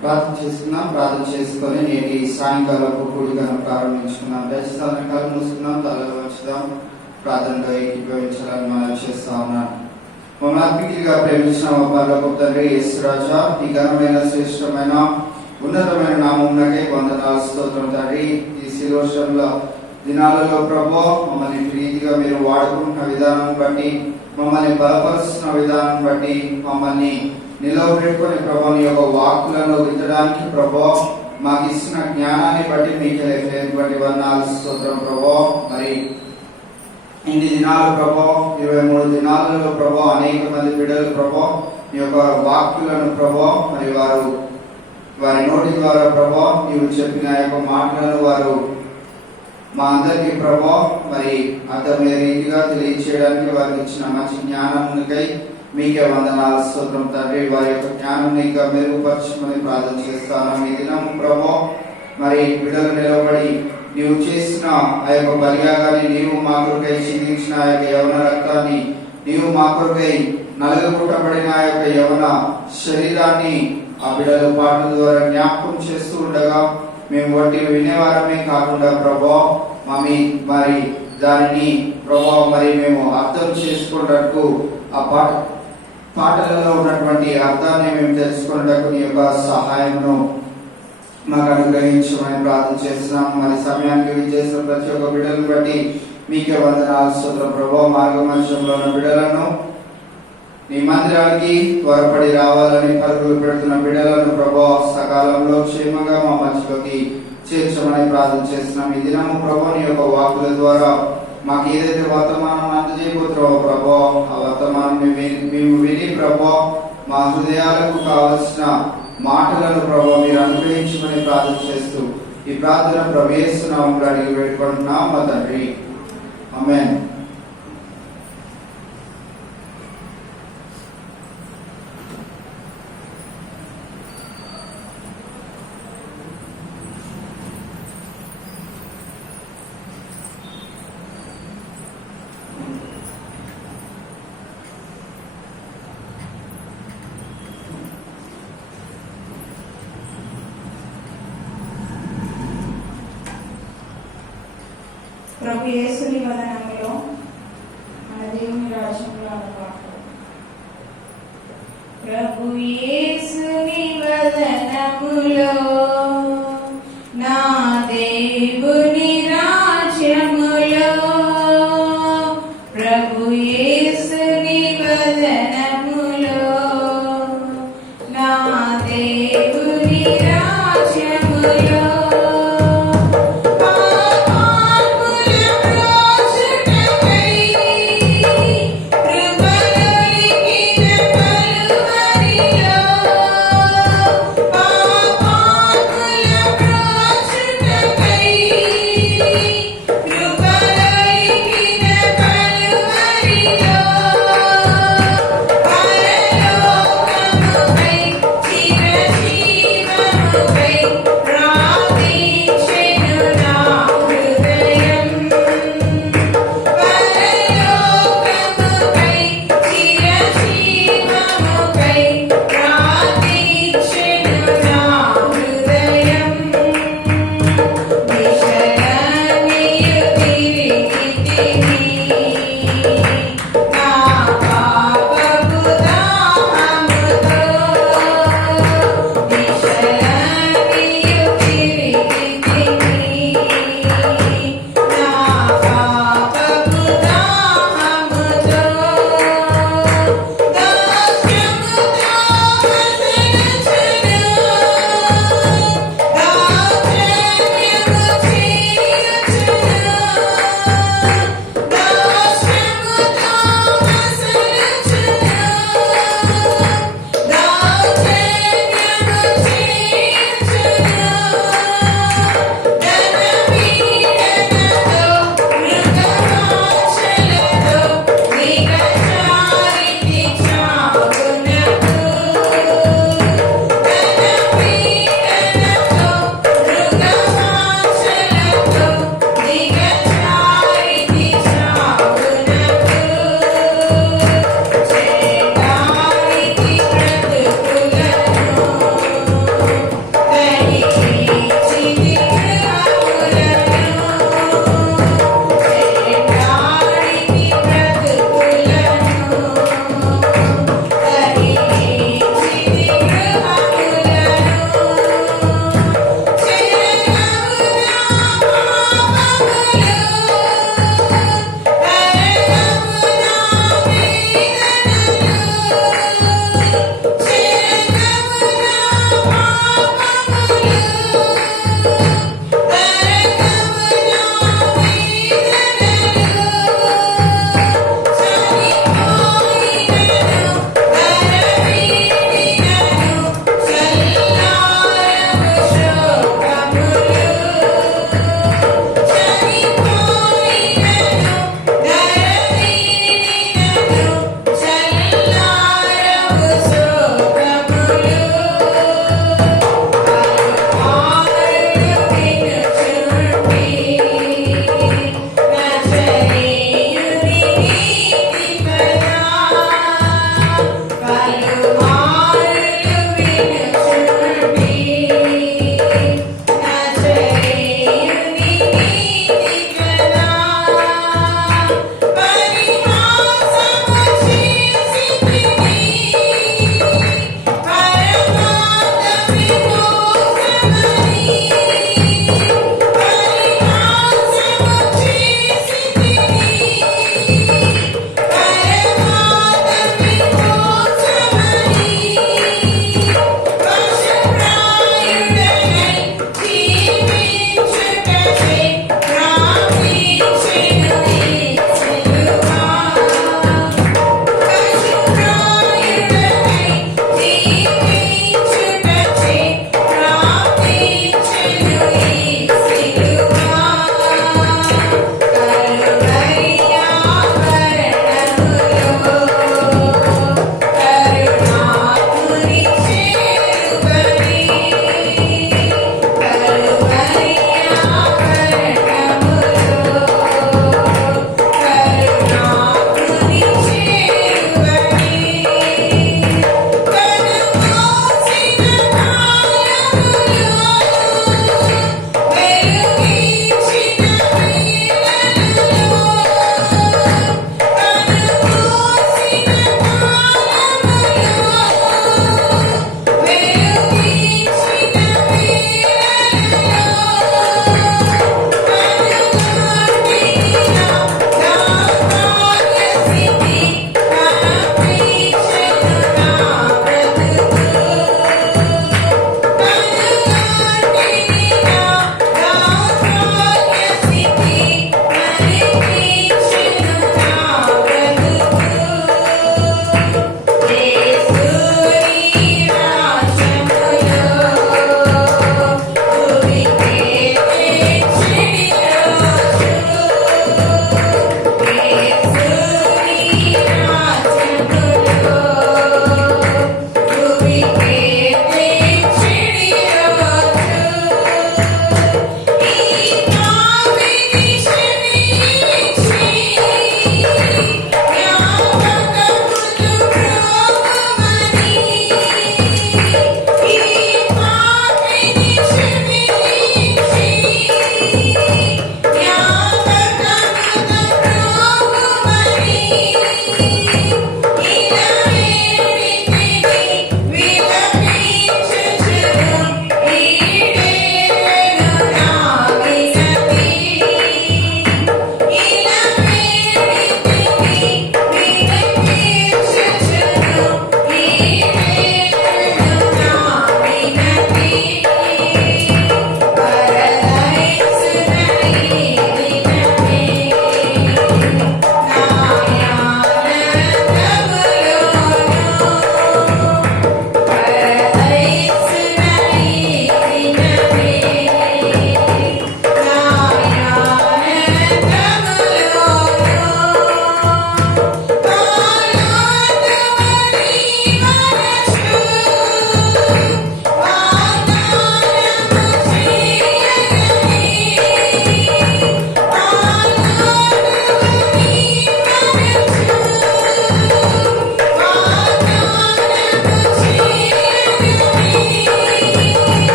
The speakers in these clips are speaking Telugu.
ప్రార్థన చేసుకున్నాం. ప్రార్థన చేసుకొని నేటి సాయంకాలపు కూడికను ప్రారంభించుకున్నాం. దయచేసి కళ్ళు మూసుకున్నాం, తలలో వచ్చుదాం, ప్రార్థనలో ఏకీభవించాలని మనం చేస్తా ఉన్నాం. మమ్మల్ని ఆత్మీయులుగా ప్రేమించిన మా పరలోకపు తండ్రి యేసు రాజా, ఈ ఘనమైన శ్రేష్టమైన ఉన్నతమైన నామమునకే వందనాలు స్తోత్రం తండ్రి. ఈ శిలోషంలో దినాలలో ప్రభు మమ్మల్ని ప్రీతిగా మీరు వాడుకుంటున్న విధానం బట్టి, మమ్మల్ని బలపరుస్తున్న విధానం బట్టి, మమ్మల్ని నిలవబెట్టుకుని ప్రభుని యొక్క వాక్కులను వినడానికి ప్రభు మాకు ఇస్తున్న జ్ఞానాన్ని బట్టి మీకు బట్టి వందనాలు స్తోత్రం ప్రభు. మరి ఇన్ని దినాలు ప్రభు 23 దినాలలో ప్రభు అనేక మంది బిడ్డలు ప్రభు ఈ యొక్క వాక్కులను ప్రభు మరి వారి నోటి ద్వారా ప్రభు నీవు చెప్పిన యొక్క మాటలను వారు మా అందరికీ ప్రభు మరి అర్థమయ్యే రీతిగా తెలియచేయడానికి వారికి ఇచ్చిన మంచి జ్ఞానమునికై మీకే వందనాలు స్తోత్రం తండ్రి. వారి యొక్క జ్ఞానం ఇంకా మెరుగుపరచమని ప్రార్థన చేస్తాను. ఈ దినం ప్రభు మరి బిడ్డలు నిలబడి నీవు చేసిన ఆ యొక్క బలియాగాన్ని, నీవు మా కొరకై చిందించిన ఆ యొక్క యవన రక్తాన్ని, నీవు మా కొరకై నలుగుపుట్టబడిన ఆ యొక్క యవన శరీరాన్ని ఆ బిడ్డల పాటల ద్వారా జ్ఞాపకం చేస్తూ ఉండగా మేము వట్టి వినేవారమే కాకుండా ప్రభు మరి దానిని ప్రభు మరి మేము అర్థం చేసుకున్నట్టు ఆ పాటలలో ఉన్నటువంటి అర్థాన్ని మేము తెలుసుకున్నట్టు నీ యొక్క సహాయమును మాకు అనుగ్రహించమని ప్రార్థన చేస్తున్నాం. మరి సమయానికి విచ్చేసిన ప్రతి ఒక్క బిడ్డలను బట్టి మీకే వందనాలు స్తోత్రం ప్రభు. మార్గమధ్యంలో ఉన్న బిడ్డలను నీ మందిరానికి త్వరపడి రావాలని పరుగులు పెడుతున్న బిడ్డలను ప్రభు సకాలంలో క్షేమంగా మా మధ్యలోకి చేర్చమని ప్రార్థన చేస్తున్నాం. ఈ దినము ప్రభు నీ యొక్క వాక్కుల ద్వారా మాకు ఏదైతే వర్తమానం అందజేయబోతున్నావో ప్రభు ఆ వర్తమానం మేము విని ప్రభు మా హృదయాలకు కావలసిన మాటలను ప్రభు మీరు అనుగ్రహించమని ప్రార్థన చేస్తూ ఈ ప్రార్థన ప్రవేశనామములో అడిగి పెట్టుకుంటున్నాం మా తండ్రి, ఆమేన్. ప్రభు యేసుని వదనములో మన దేవుని రాజ్యంలో అలవాటు. ప్రభు యేసుని వదనములో నా దేవుని రాజ్యములో, ప్రభు యేసుని వదనములో నా దేవుని రాజ్యములో Bye.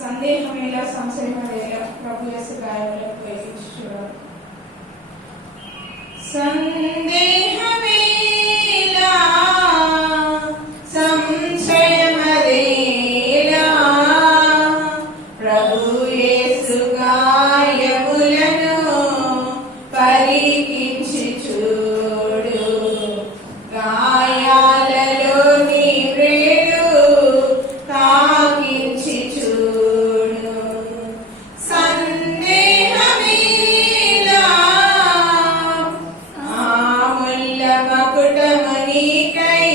సందేహమేలా సంశయమేలా ప్రభు యేసు గాయములకు వేయించుచున్నాడు. సందేహమేలా సంశయమేలా ప్రభు యేసు గాయములను పరికించి చూడు. గాయాలలో నీ వ్రేలు తాకించి చూడు. సందేహమేలా ఆ ముల్ల మకుటము నీకై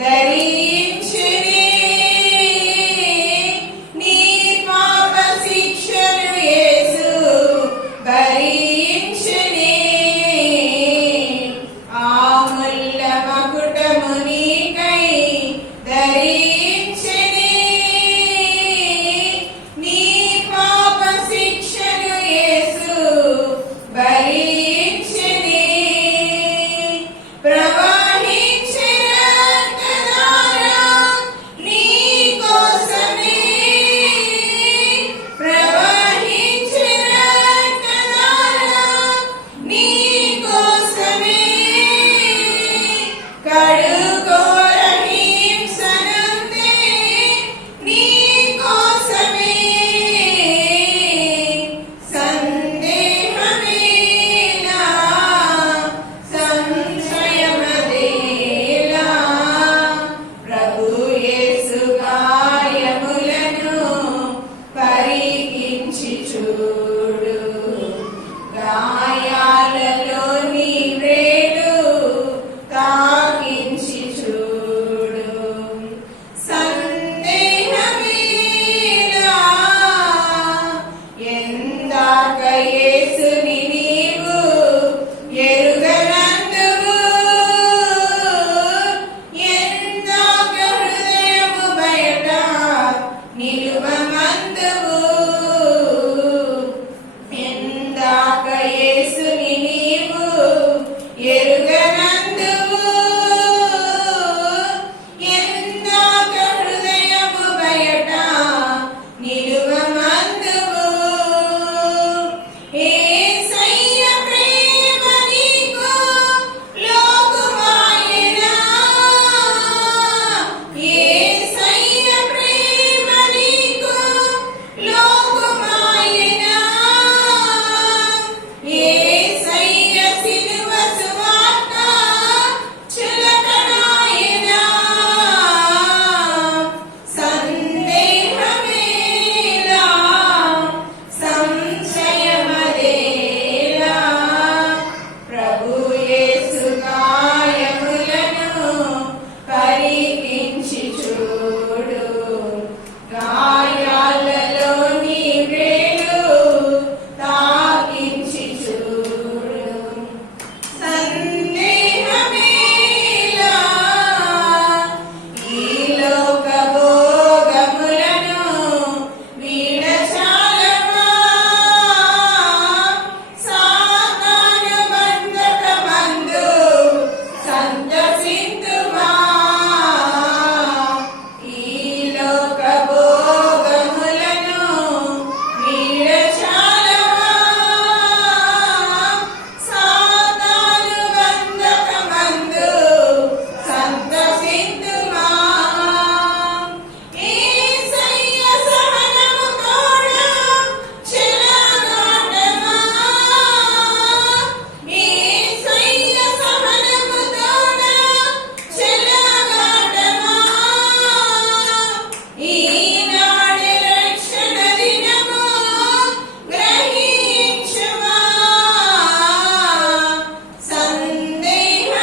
ధరించిరి. నీ పాప శిక్షను యేసు భరించిరి. ఆ ముల్ల మకుటము నీకై ధరించిరి. నీ పాప శిక్షను యేసు భరించిరి. ప్రవహించిన రక్తధార నీ కోసమే. ప్రవహించిన రక్తధార నీ కోసమే. కడుగోర హింసనుందే నీ కోసమే. సందేహమేలా సంశయమేలా ప్రభు యేసు గాయములను పరికించి చూడు. గాయాలలో నీ వ్రేలు తాకించి చూడు. సందేహమేలా ఎందాక యేసుని నీవు ఎరుగనందువు. ఎందాక హృదయము బయట నిలువమందువు. ఎందాక యేసుని నీవు ఎరుగనందువు. ఎందాక హృదయము బయట నిలువమందువు. యేసయ్య ప్రేమ నీకు లోకుమాయెనా. యేసయ్య ప్రేమ నీకు లోకుమాయెనా. యేసయ్య సిలువ సువార్త చులకనాయెనా. సందేహమేలా సంశయమేలా ప్రభు యేసు గాయములను పరికించి చూడు. గాయాలలో నీ వ్రేలు తాకించి చూడు. సందేహమేలా ఈ లోక భోగములను వీడచాలమా. సాతాను బంధకమందు సంతసింతుమా. ఈ లోక భోగములను వీడచాలమా. సాతాను బంధకమందు సంతసింతుమా. యేసయ్య సహనము తోడు చెలగాటమా. యేసయ్య సహనము తోడు చెలగాటమా. ఈనాడు రక్షణ దినము గ్రహించుమా.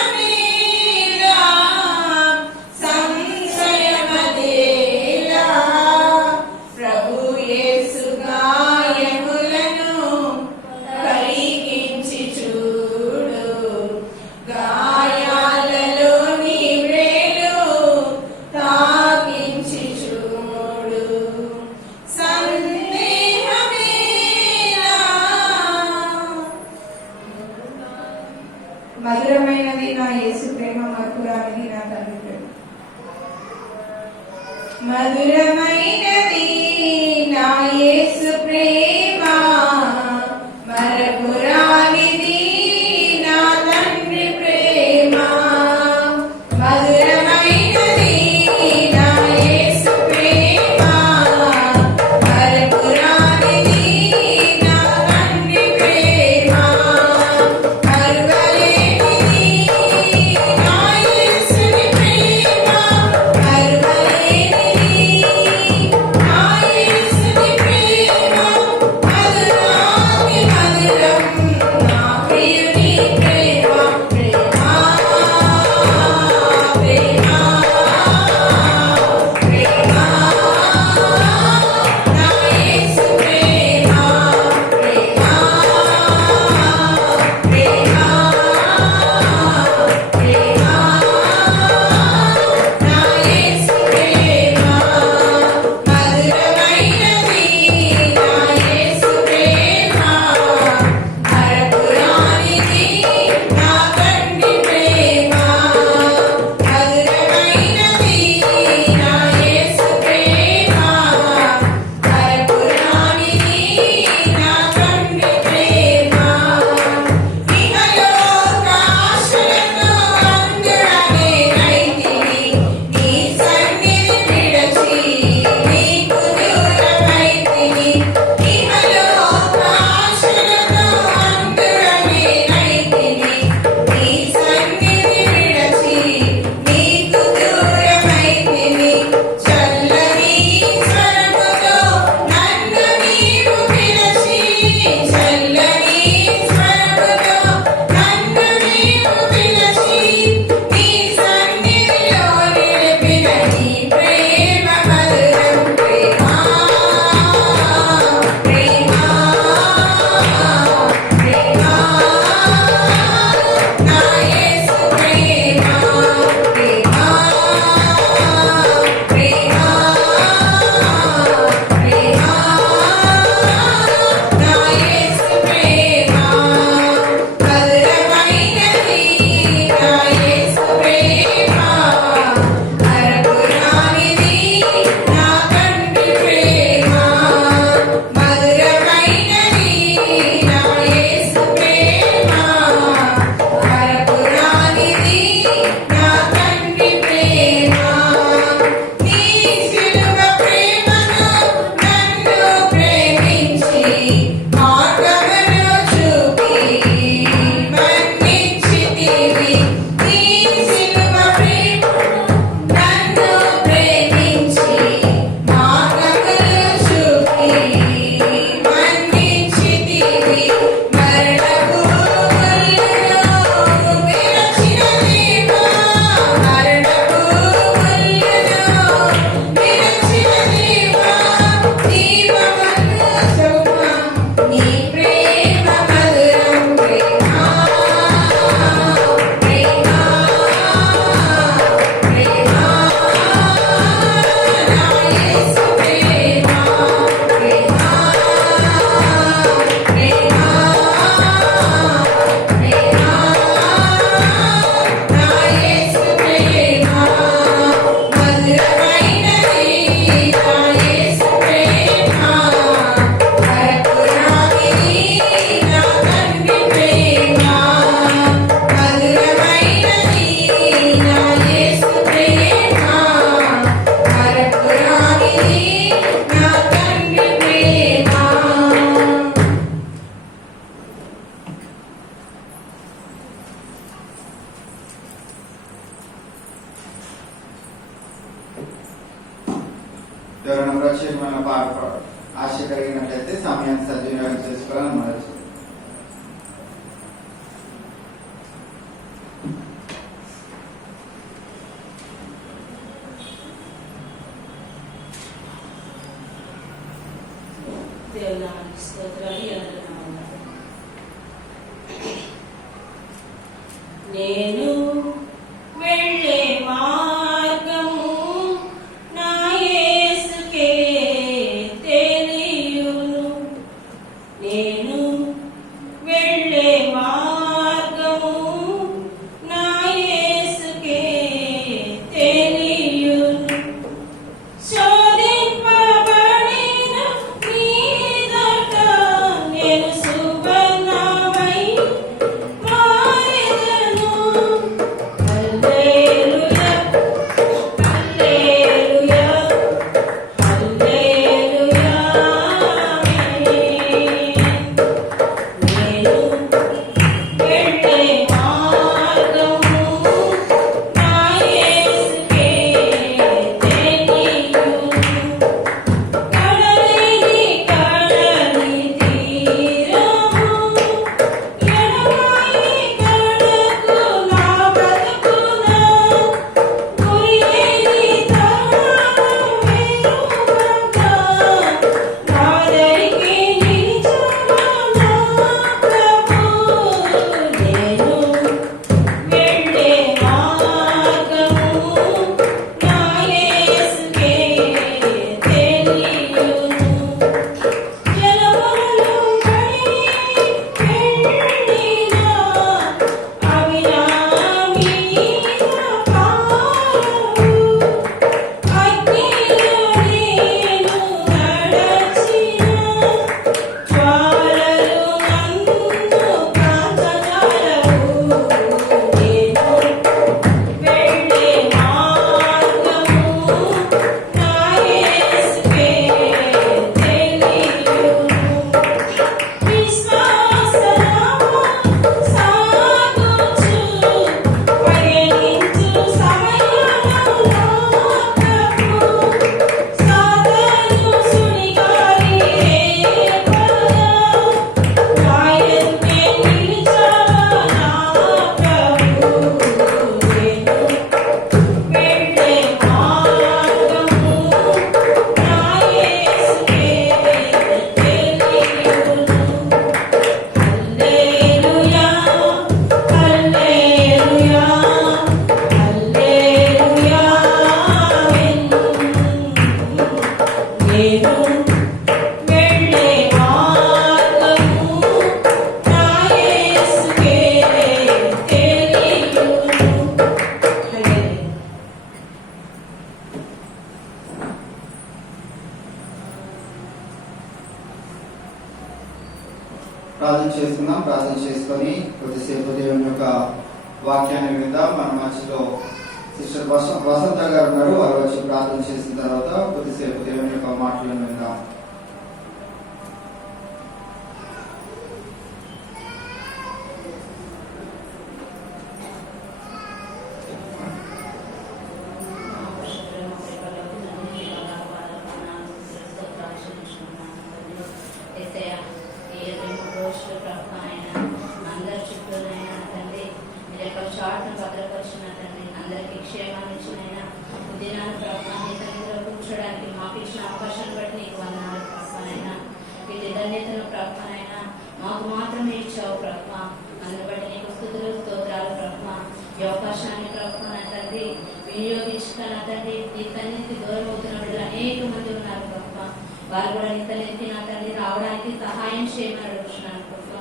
సందేహమేలా సంశయమేలా ప్రభు యేసు గాయములను పరికించి చూడు. గాయాలలో నీ వ్రేలు తాకించి చూడు. సందేహమేలా మధురమైనది నా యేసు ప్రేమ, మధురానిది నా తండ్రి ప్రేమ. మధురమైనది నా కలిగినట్లయితే సమయాన్ని సద్వినియోగం చేసుకోవాలని మనం నేను వెళ్ళే మార్గము నా యేసుకే తెలియును. నేను వెళ్ళే మార్గము నా యేసుకే తెలియును. శోధింపబడిన మీదట నేను సువర్ణమై మారెదను. హల్లెలూయా, హల్లెలూయా, హల్లెలూయా, ఆమేన్. నేను వెళ్ళే మార్గము నా యేసుకే తెలియును. కడలిని కడలి తీరము ఎడమాయి కడకు నా బ్రతుకున గురియేది తరుణము వేరుగక నా దరికి నిలిచాను నా ప్రభు. నేను వెళ్ళే మార్గము నా యేసుకే తెలియును. జలములను కడిగి వెళ్ళినా అవి నా మీద పారవు. అగ్నిలో నేను నడచినా జ్వాలలు నన్ను కాల్చజాలవు. నేను వెళ్ళే మార్గము నా యేసుకే తెలియును. విశ్వాసము సాగుచు పయనించు సమయములో ప్రభు సాధను సుడిగాలి రేపగా నా ఎదుటే నిలిచావా నా ప్రభు. నేను వెళ్ళే మార్గము నా యేసుకే తెలియును. హల్లెలూయా, హల్లెలూయా, హల్లెలూయా, ఆమేన్. నేను వెళ్ళే మార్గము నా యేసుకే తెలియును. హల్లెలూయా. ప్రార్థన చేసుకుందాం. ప్రార్థన చేసుకొని కొద్దిసేపు దేవుని యొక్క వాక్యాన్ని విందాం. మన మధ్యలో సిస్టర్ వసంత గారు ఉన్నారు. వారు వచ్చి ప్రార్థన చేసిన తర్వాత కొద్దిసేపు దేవుని యొక్క మాటలను విందాం. అందరికీ క్షేమాన్ని ఇచ్చినైనా దినాన్ని ప్రభుత్వ కూర్చోడానికి మాకు ఇచ్చిన అవకాశాన్ని బట్టి నీకు వందనాలు ప్రభుత్వనైనా. వీటి ధన్యతను ప్రభుత్వనైనా మాకు మాత్రమే ఇచ్చావు ప్రభుత్వ. అందుని బట్టి నీకు స్తుతులు స్తోత్రాలు ప్రభుత్వ. ఈ అవకాశాన్ని ప్రభుత్వ తండ్రి వినియోగించుకున్న తండ్రి నీ తల్లికి దూరం అవుతున్న బిడ్డలు అనేక మంది ఉన్నారు ప్రభుత్వ. వారు కూడా నీ తల్లికి నా తండ్రి రావడానికి సహాయం చేయమని అడుగుతున్నాను ప్రభుత్వ.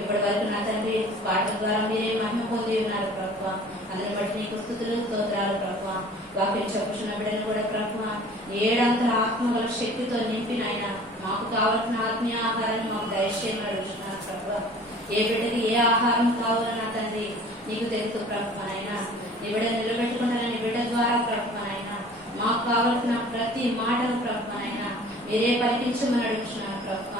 ఇప్పటి వరకు నా తండ్రి వాటి ద్వారా మీరే మహిమ పొంది ఉన్నారు ప్రభుత్వ. అందుని బట్టి నీకు స్తుతులు స్తోత్రాలు ప్రభుత్వ. వాక్యం చెప్పుచున్న బిడ్డలు కూడా ప్రభుత్వ ఏడంతల ఆత్మగల శక్తితో నింపినైనా మాకు కావాల్సిన ఆత్మీయ ఆహారాన్ని మాకు దయచేయమని అడుగుతున్నాను ప్రభుత్వ. ఏ బిడ్డకి ఏ ఆహారం కావాలో నా తండ్రి నీకు తెలుసు ప్రభుత్వనైనా. నీ బిడ్డ నిలబెట్టుకుంటానని నీ బిడ్డ ద్వారా ప్రభుత్వనైనా మాకు కావాల్సిన ప్రతి మాటను ప్రభుత్వనైనా మీరే పలికించమని అడుగుతున్నాను ప్రభుత్వ.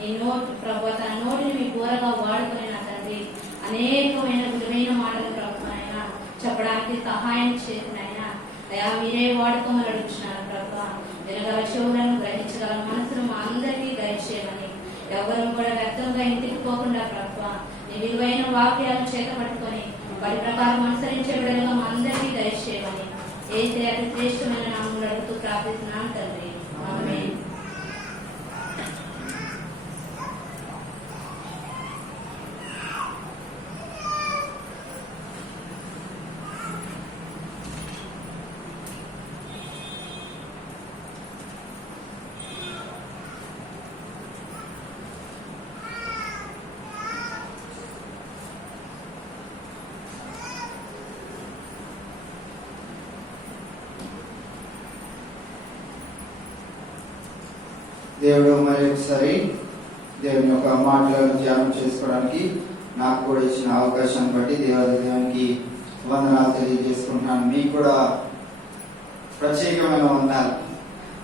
నీ నోటి ప్రభుత్వ తన నోటిని మీ బోరగా వాడుకొని నా తండ్రి అనేకమైన విలువైన మాటలు ప్రభుత్వనైనా చెప్పడానికి సహాయం చేసినైనా అయా మీరే వాడుకోమని అడుగుతున్నాను ప్రభుత్వ. వినగల చెవులను గ్రహించగల మనసును మా అందరికీ వాక్యాలను చేతపట్టుకొని వాటి ప్రకారం అనుసరించే విధంగా మా అందరికీ దయచేయమని ఏసే అతి శ్రేష్టమైన నామములో అడుగుతూ ప్రార్థిస్తున్నాను తండ్రి. ఆమేన్. దేవుడు మరి ఒకసారి దేవుని యొక్క మాటలను ధ్యానం చేసుకోవడానికి నాకు కూడా ఇచ్చిన అవకాశాన్ని బట్టి దేవునికి వందనాలు తెలియజేసుకుంటున్నాను. మీకు కూడా ప్రత్యేకమైన వందనాలు.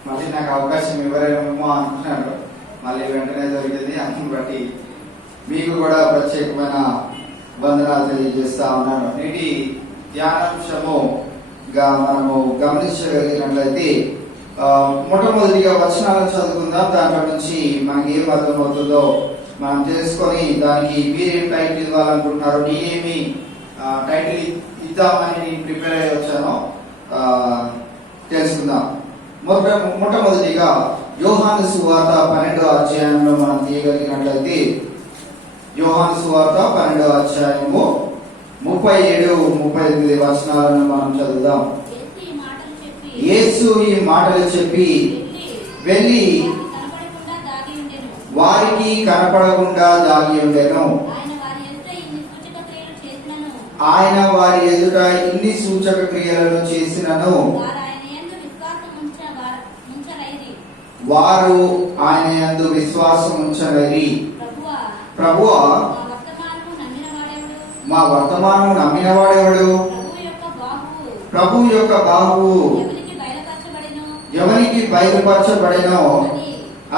మళ్ళీ నాకు అవకాశం ఇవ్వరేమో అనుకున్నాను, మళ్ళీ వెంటనే జరిగింది. అందుని బట్టి మీకు కూడా ప్రత్యేకమైన వందనాలు తెలియజేస్తా ఉన్నాను. నేటి ధ్యానాంశముగా మనము గమనించగలిగినట్లయితే మొట్టమొదటిగా వచనాలను చదువుకుందాం. దాంట్లో నుంచి మనకి ఏం అర్థమవుతుందో మనం తెలుసుకొని దానికి మీరేం టైటిల్ ఇవ్వాలనుకుంటున్నారు, నేనేమి టైటిల్ ఇద్దామని నేను ప్రిపేర్ అయ్యి వచ్చానో తెలుసుకుందాం. మొట్టమొదటిగా యోహాను సువార్త 12వ అధ్యాయంలో మనం తీయగలిగినట్లయితే యోహాను సువార్త 12వ అధ్యాయము 37-38 వచనాలను మనం చదువుదాం. యేసు ఈ మాటలు చెప్పి వెళ్ళి వారికి కనపడకుండా దాగి ఉండెను. ఆయన వారి ఎదుట ఇన్ని సూచక క్రియలను చేసినను వారు ఆయన యందు విశ్వాసం ఉంచలేరి. ప్రభువా, మా వర్తమానం నమ్మిన వాడెవడు? ప్రభు యొక్క బాహువు ఎవరికి బయలుపరచబడినో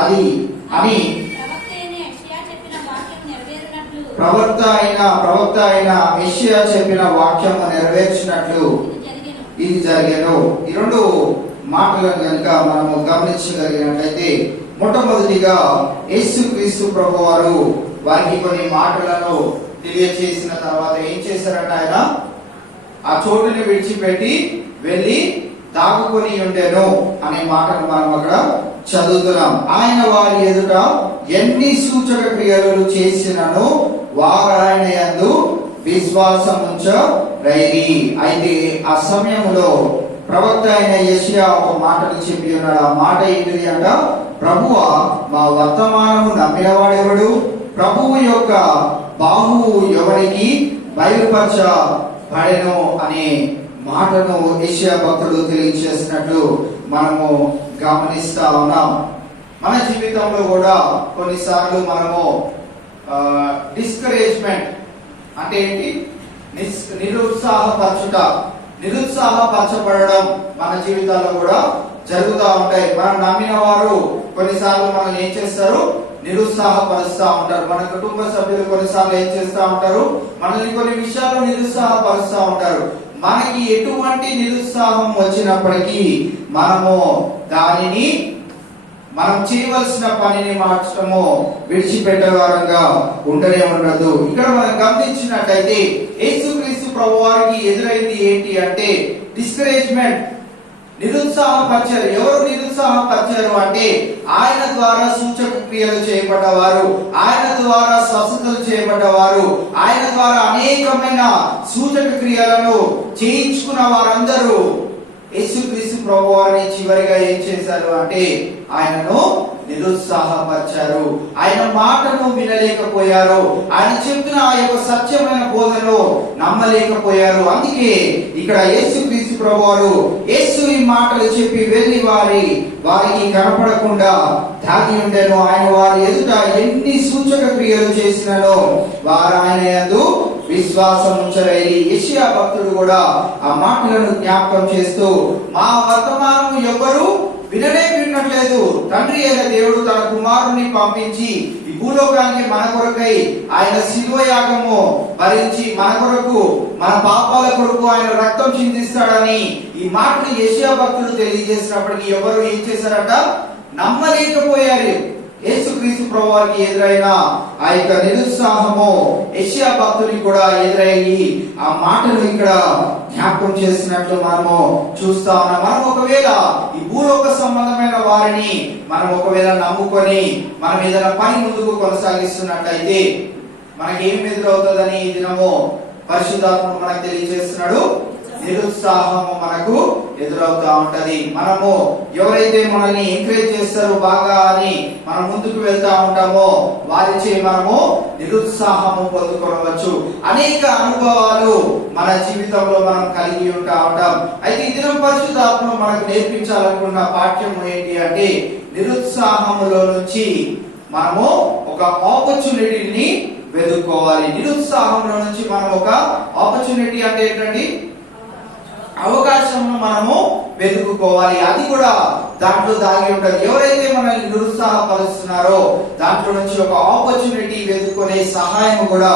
అది అని ప్రవక్త అయిన యెషయా చెప్పిన వాక్యము నెరవేర్చినట్లు ఇది జరిగెను. ఈ రెండు మాటలను కనుక మనము గమనించగలిగినట్లయితే మొట్టమొదటిగా యేసుక్రీస్తు ప్రభు వారు వారికి కొన్ని మాటలను తెలియచేసిన తర్వాత ఏం చేశారంటే ఆయన ఆ చోటుని విడిచిపెట్టి వెళ్ళి దాగుకొని ఉండెను అనే మాటను మనం అక్కడ చదువుతున్నాం. ఆయన వారి ఎదుట ఎన్ని సూచక క్రియలు చేసినను వారు ఆయన యందు విశ్వాసం ఉంచరైరి. అయితే ఆ సమయంలో ప్రవక్త అయిన యెషయా ఒక మాటను చెప్పి ఉన్నాడు. ఆ మాట ఏంటిది అంట? ప్రభువా, మా వర్తమానము నమ్మినవాడెవడు? ప్రభువు యొక్క బాహువు ఎవరికి బయలుపరచబడెను అనే మాటను యెషయా భక్తుడు తెలియజేసినట్లు మనము గమనిస్తా ఉన్నాం. మన జీవితంలో కూడా కొన్నిసార్లు మనము డిస్కరేజ్మెంట్ అంటే ఏంటి? నిరుత్సాహపరచబడడం మన జీవితాల్లో కూడా జరుగుతూ ఉంటాయి. మనం నమ్మిన వారు కొన్నిసార్లు మనల్ని ఏం చేస్తారు? నిరుత్సాహపరుస్తూ ఉంటారు. మన కుటుంబ సభ్యులు కొన్నిసార్లు ఏం చేస్తూ ఉంటారు? మనల్ని కొన్ని విషయాలు నిరుత్సాహపరుస్తూ ఉంటారు. మనకి ఎటువంటి నిరుత్సాహం వచ్చినప్పటికీ మనము దానిని మనం చేయవలసిన పనిని మార్చడము విడిచిపెట్టే వారంగా ఉండనే ఉండదు. ఇక్కడ మనం గమనించినట్లయితే యేసుక్రీస్తు ప్రభు వారికి ఎదురైంది ఏంటి అంటే డిస్కరేజ్మెంట్, నిరుత్సాహపరిచారు. ఎవరు నిరుత్సాహపరిచారు అంటే ఆయన ద్వారా సూచక క్రియలు చేయబడ్డవారు, ఆయన ద్వారా స్వస్థతలు చేయబడ్డవారు, ఆయన ద్వారా అనేకమైన సూచక క్రియలను చేయించుకున్న వారందరూ యేసుక్రీస్తు ప్రభు వారిని చివరిగా ఏం చేశారు అంటే ఆయనను నిరుత్సాహపరిచారు. ఆయన మాటను వినలేకపోయారు. ఆయన చెప్పిన ఆ యొక్క సత్యమైన బోధను నమ్మలేకపోయారు. అందుకే ఇక్కడ యేసుక్రీస్తు ప్రభువారు యేసు ఈ మాటలు చెప్పి వెళ్ళి వారికి కనపడకుండా దాగి ఉండెను. ఆయన వారి ఎదుట ఎన్ని సూచక క్రియలు చేసినను వారు ఆయన యందు విశ్వాసం ఉంచలేని. యెషయా భక్తుడు కూడా ఆ మాటలను జ్ఞాపకం చేస్తూ మా వర్తమానము ఎవరు వినట్లేదు. తండ్రి అయిన దేవుడు తన కుమారుని పంపించి ఈ భూలోకానికి మన కొరకై ఆయన శిలువ యాగము భరించి మన కొరకు మన పాపాల కొరకు ఆయన రక్తం చిందిస్తాడని ఈ మాటను యెషయా భక్తుడు తెలియజేసినప్పటికీ ఎవరు ఏం చేశారట? నమ్మలేకపోయారు. యేసుక్రీస్తు ప్రభువారికి ఎదురైన ఆ యొక్క నిరుత్సాహము యెషయా భక్తునికి కూడా ఎదురయ్యి ఆ మాటను ఇక్కడ జ్ఞాపకం చేసినట్లు మనము చూస్తా ఉన్నాం. మనం ఒకవేళ ఈ భూలోక సంబంధమైన వారిని మనం ఒకవేళ నమ్ముకొని మనం ఏదైనా పని ముందుకు కొనసాగిస్తున్నట్లయితే మనకి ఏం ఎదురవుతుందని ఈ దినము పరిశుద్ధాత్ముడు మనకు తెలియజేస్తున్నాడు. నిరుత్సాహము మనకు ఎదురవుతా ఉంటది. మనము ఎవరైతే మనల్ని ఎంకరేజ్ చేస్తారో బాగా అని మనం ముందుకు వెళ్తా ఉంటామో వారిచే మనము నిరుత్సాహము పొందుకోవచ్చు. అనేక అనుభవాలు మన జీవితంలో మనం కలిగి ఉంటాం. అయితే ఈ దినం పరిశుద్ధాత్మ మనకు నేర్పించాలనుకున్న పాఠ్యం ఏంటి అంటే నిరుత్సాహములో నుంచి మనము ఒక ఆపర్చునిటీని వెతుక్కోవాలి. నిరుత్సాహంలో నుంచి మనం ఒక ఆపర్చునిటీ అంటే ఏంటండి, అవకాశంను మనము వెతుక్కోవాలి. అది కూడా దాంట్లో దాగి ఉంటది. ఎవరైతే మనల్ని నిరుత్సాహపరుస్తున్నారో దాంట్లో నుంచి ఒక ఆపర్చునిటీ వెతుక్కునే సహాయం కూడా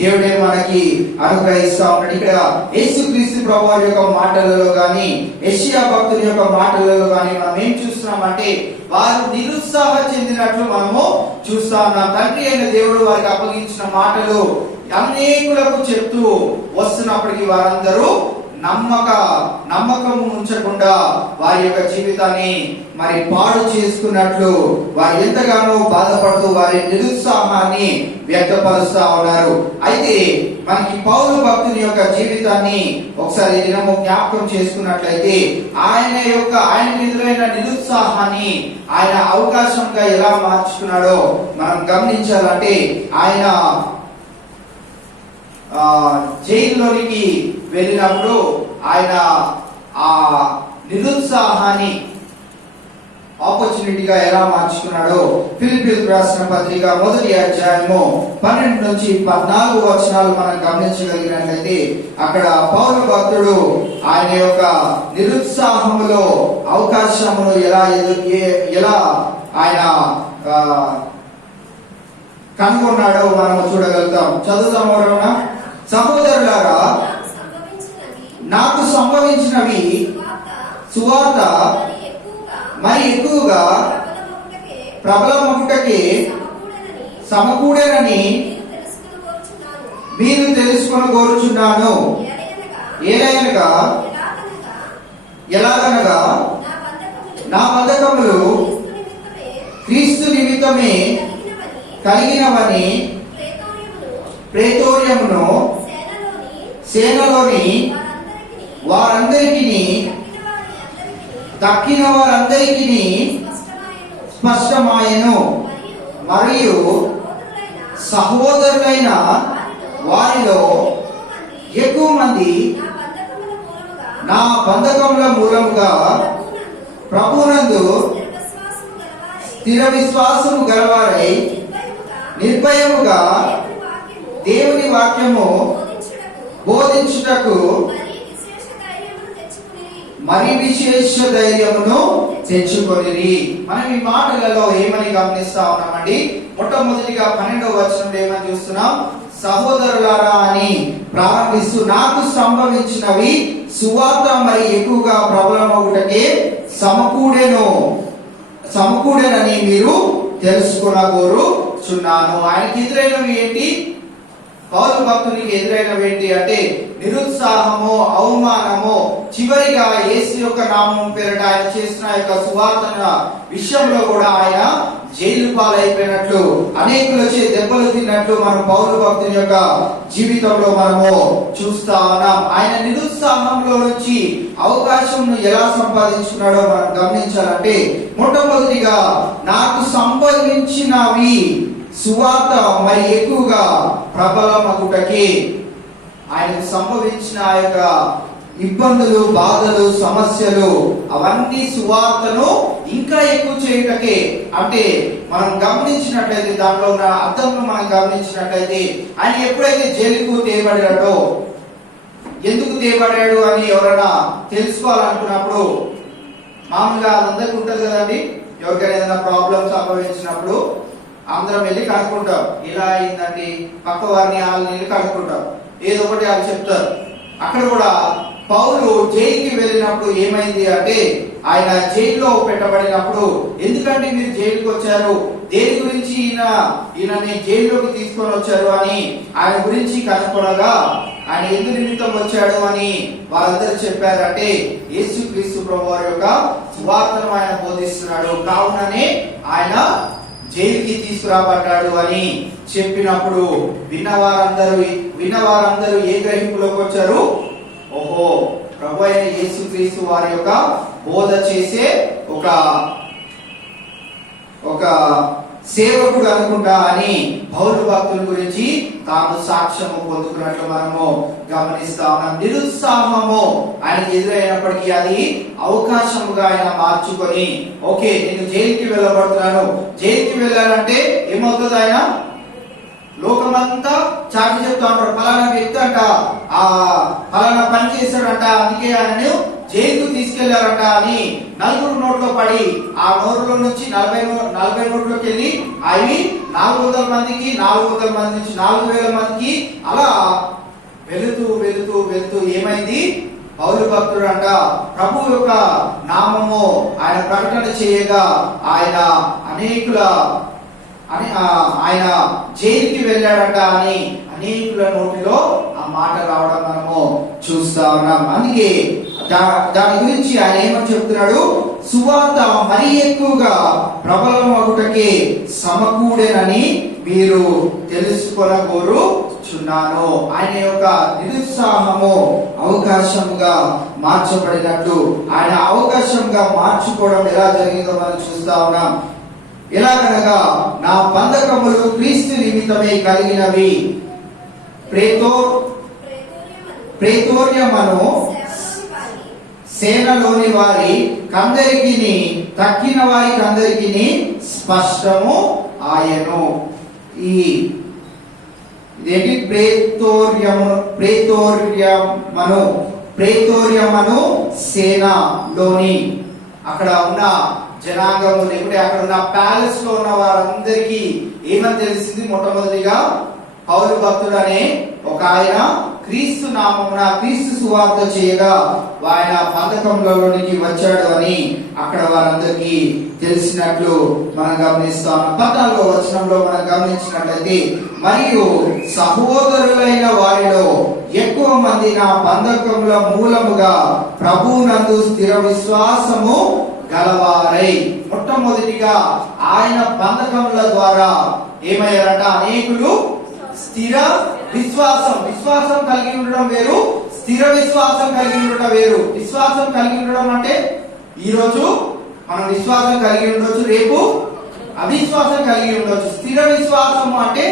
దేవుడే మనకి అనుగ్రహిస్తా ఉన్నాడు. ఇక్కడ యేసుక్రీస్తు ప్రభువు యొక్క మాటలలో గాని యెషయా భక్తుని యొక్క మాటలలో గాని మనం ఏం చూస్తున్నామంటే వారు నిరుత్సాహ చెందినట్లు మనము చూస్తా ఉన్నాం. తండ్రి అయిన దేవుడు వారికి అప్పగించిన మాటలు అనేకులకు చెప్తూ వస్తున్నప్పటికీ వారందరూ నమ్మకం ఉంచకుండా వారి యొక్క జీవితాన్ని మరి పాడు చేసుకున్నట్లు వారు ఎంతగానో బాధపడుతూ వారి నిరుత్సాహాన్ని వ్యక్తపరుస్తా ఉన్నారు. అయితే మనకి పౌలు భక్తుని యొక్క జీవితాన్ని ఒకసారి దినము జ్ఞాపకం చేసుకున్నట్లయితే ఆయనకు ఎదురైన నిరుత్సాహాన్ని ఆయన అవకాశంగా ఎలా మార్చుకున్నాడో మనం గమనించాలంటే ఆయన జైల్లోనికి వెళ్ళినప్పుడు ఆయన ఆ నిరుత్సాహాన్ని ఆపర్చునిటీగా ఎలా మార్చుకున్నాడో ఫిలిప్పీయులకు రాసిన పత్రిక 1వ అధ్యాయము 12 నుంచి 14 వచనాలు మనం గమనించగలిగినట్లయితే అక్కడ పౌలు భక్తుడు ఆయన యొక్క నిరుత్సాహములో అవకాశమును ఎలా ఆయన కనుగొన్నాడో మనం చూడగలుగుతాం. చదువుతాం ఎవరైనా? సహోదరులారా, నాకు సంభవించినవి సువార్త మరి ఎక్కువగా ప్రబలమగుటకే సమకూడేనని మీరు తెలుసుకొని కోరుచున్నాను. ఎలాగనగా నా బంధకములు క్రీస్తు నిమిత్తమే కలిగినవని ప్రేతోర్యమును సేనలోని వారందరికీ తక్కిన వారందరికీ స్పష్టమాయను. మరియు సహోదరులైన వారిలో ఎక్కువ మంది నా బంధకముల మూలముగా ప్రభునందు స్థిర విశ్వాసము గలవారై నిర్భయముగా దేవుని వాక్యము బోధించుటకు మరి విశేష ధైర్యమును తెచ్చుకొనిరి. మనం ఈ మాటలలో ఏమని గమనిస్తా ఉన్నామండి? మొట్టమొదటిగా 12వ వచనంలో ఏమని చూస్తున్నాం? సహోదరులారా అని ప్రారంభిస్తూ నాకు సంభవించినవి సువార్త మరి ఎక్కువగా ప్రబలమగుటకే సమకూడేనని మీరు తెలుసుకొనగోరుచున్నాను. ఆయనకి ఎదురైనవి ఏంటి? పౌలు భక్తునికి ఎదురైనవి ఏంటి అంటే నిరుత్సాహము, అవమానము, చివరిగా యేసు యొక్క నామం పేరిట ఆయన చేసిన యొక్క సువార్తన విషయంలో కూడా ఆయన జైలు పాలైపోయినట్లు, అనేకులచే దెబ్బలు తిన్నట్లు మనం పౌలు భక్తుని యొక్క జీవితంలో మనము చూస్తా ఉన్నాం. ఆయన నిరుత్సాహంలో నుంచి అవకాశం ఎలా సంపాదించుకున్నాడో మనం గమనించాలంటే మొట్టమొదటిగా నాకు సంభవించినవి సువార్త మరి ఎక్కువగా ప్రబలమగుటకే, ఆయనకు సంభవించిన ఆ యొక్క ఇబ్బందులు, బాధలు, సమస్యలు అవన్నీ సువార్తను ఇంకా ఎక్కువ చేయుటకే. అంటే మనం గమనించినట్లయితే దాంట్లో ఉన్న అర్థంను మనం గమనించినట్లయితే ఆయన ఎప్పుడైతే జైలుకు తేబడాడో, ఎందుకు తేబడాడు అని ఎవరైనా తెలుసుకోవాలనుకున్నప్పుడు మామూలుగా అందరికి ఉంటుంది కదండి, ఎవరికైనా ఏదైనా ప్రాబ్లం సంభవించినప్పుడు అందరం వెళ్ళి కనుక్కుంటాం. ఇలా అయిందండి, పక్క వారిని వాళ్ళని వెళ్ళి కనుక్కుంటాం, ఏదో ఒకటి వాళ్ళు చెప్తారు. అక్కడ కూడా పౌలు జైలుకి వెళ్ళినప్పుడు ఏమైంది అంటే ఆయన జైల్లో పెట్టబడినప్పుడు ఎందుకంటే మీరు జైలుకి వచ్చారు, దేని గురించి ఈయనని జైల్లోకి తీసుకొని వచ్చారు అని ఆయన గురించి కనుక్కొనగా ఆయన ఎందు నిమిత్తం వచ్చాడు అని వాళ్ళందరూ చెప్పారు. అంటే యేసుక్రీస్తు ప్రభువారి యొక్క సువార్తను ఆయన బోధిస్తున్నాడు, కావుననే ఆయన జైలుకి తీసుకురాబడ్డాడు అని చెప్పినప్పుడు విన్నవారందరూ ఏ గ్రహింపులోకి వచ్చారు? ఓహో, ప్రభు అయిన యేసుక్రీస్తు వారి యొక్క బోధ చేసే ఒక సేవకుడు అనుకుంటా అని పౌలు భక్తుల గురించి తాను సాక్ష్యము పొందుకున్నట్లు మనము గమనిస్తా ఉన్నాం. నిరుత్సాహము ఆయనకి ఎదురైనప్పటికీ అది అవకాశముగా ఆయన మార్చుకొని, ఓకే నేను జైలుకి వెళ్ళబడుతున్నాను, జైలుకి వెళ్ళాలంటే ఏమవుతుంది? ఆయన లోకమంతా చాటి చెప్తా ఉంటాడు, ఫలానా వ్యక్తి అంట ఫలానా పని చేశాడంట, అందుకే ఆయనను జైలుకు తీసుకెళ్లారంట అని నలుగురు నోట్లో పడి ఆ నోరులో నుంచి 40 నోట్లోకి వెళ్ళి అవి 400 మందికి, 400 మంది నుంచి 4000 మందికి అలా వెళుతూ ఏమైంది? పౌలు భక్తుడు అంట ప్రభు యొక్క నామము ఆయన ప్రకటన చేయగా ఆయన ఆయన జైలుకి వెళ్ళాడట అని అనేకుల నోటిలో ఆ మాట రావడం మనము చూస్తా ఉన్నాం. అందుకే దాని గురించి ఆయన ఏమని చెప్తున్నాడు? సువార్త మరీ ఎక్కువగా ప్రబలమగుటకే సమకూడేనని మీరు తెలుసుకొనగోరుచున్నాను. ఆయన యొక్క నిరుత్సాహము అవకాశంగా మార్చబడినట్టు, ఆయన అవకాశంగా మార్చుకోవడం ఎలా జరిగిందో మనం చూస్తా ఉన్నాం. ఎలాగనగా నా బంధకములు క్రీస్తు నిమిత్తమే కలిగినవి, ప్రేతోర్యమను సేనలోని వారి కందరికి తక్కిన వారికి అందరికి స్పష్టము ఆయను. ఇదేంటి? ప్రేతోర్యమను సేనలోని అక్కడ ఉన్న జనాంగము, లేకుంటే అక్కడ ఉన్న ప్యాలెస్ లో ఉన్న వారందరికీ ఏమని తెలిసింది? మొట్టమొదటిగా పౌలు భక్తుడు అనే ఒక ఆయన క్రీస్తు నామమున క్రీస్తు సువార్త చేయగా ఆయన బంధకంలోనికి వచ్చాడు అని అక్కడ వారందరికీ తెలిసినట్లు మనం గమనిస్తాం. 14వ వచనంలో మనం గమనించినట్లయితే, మరియు సహోదరులైన వారిలో ఎక్కువ మంది నా బంధకముల మూలముగా ప్రభువునందు స్థిర విశ్వాసము గలవారై. మొట్టమొదటిగా ఆయన బంధకముల ద్వారా ఏమయ్యారంట? అనేకులు స్థిర విశ్వాసం కలిగి ఉండడం వేరు, స్థిర విశ్వాసం కలిగి ఉండడం వేరు. విశ్వాసం కలిగి ఉండడం అంటే ఈరోజు మనం విశ్వాసం కలిగి ఉండొచ్చు, రేపు అవిశ్వాసం కలిగి ఉండొచ్చు. స్థిర విశ్వాసం అంటే